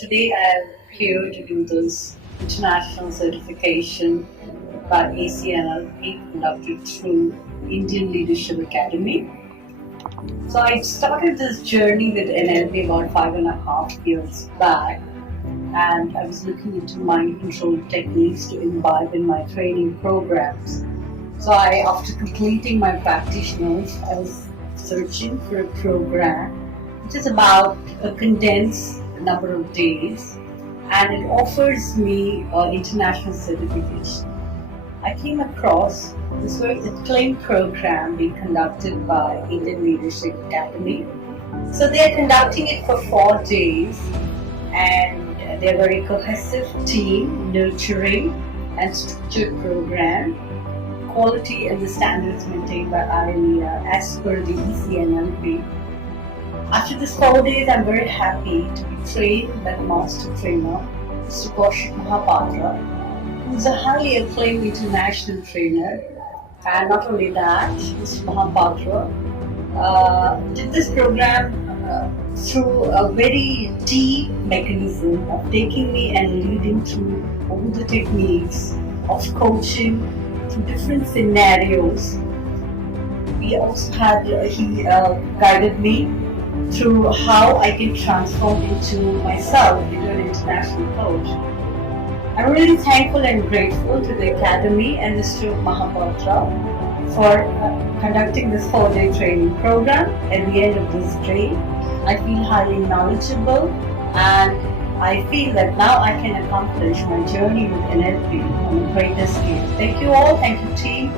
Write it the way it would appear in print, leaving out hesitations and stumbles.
Today I'm here to do this international certification by NLP conducted through Indian Leadership Academy. So I started this journey with NLP about 5.5 years back, and I was looking into mind control techniques to imbibe in my training programs. So after completing my practitioners, I was searching for a program which is about a condensed number of days, and it offers me international certification. I came across this very acclaimed program being conducted by Indian Leadership Academy. So they are conducting it for 4 days, and they're a very cohesive team, nurturing and structured program. Quality and the standards maintained by ILEA as per the ECNLP. After these 4 days, I'm very happy to be trained by the master trainer, Mr. Kaushik Mahapatra, who is a highly acclaimed international trainer. And not only that, Mr. Mahapatra did this program through a very deep mechanism of taking me and leading through all the techniques of coaching through different scenarios. He also he guided me through how I can transform into myself into an international coach. I'm really thankful and grateful to the Academy and Mr. Mahapatra for conducting this 4-day training program. At the end of this day, I feel highly knowledgeable, and I feel that now I can accomplish my journey with NLP on a greater scale. Thank you all. Thank you, team.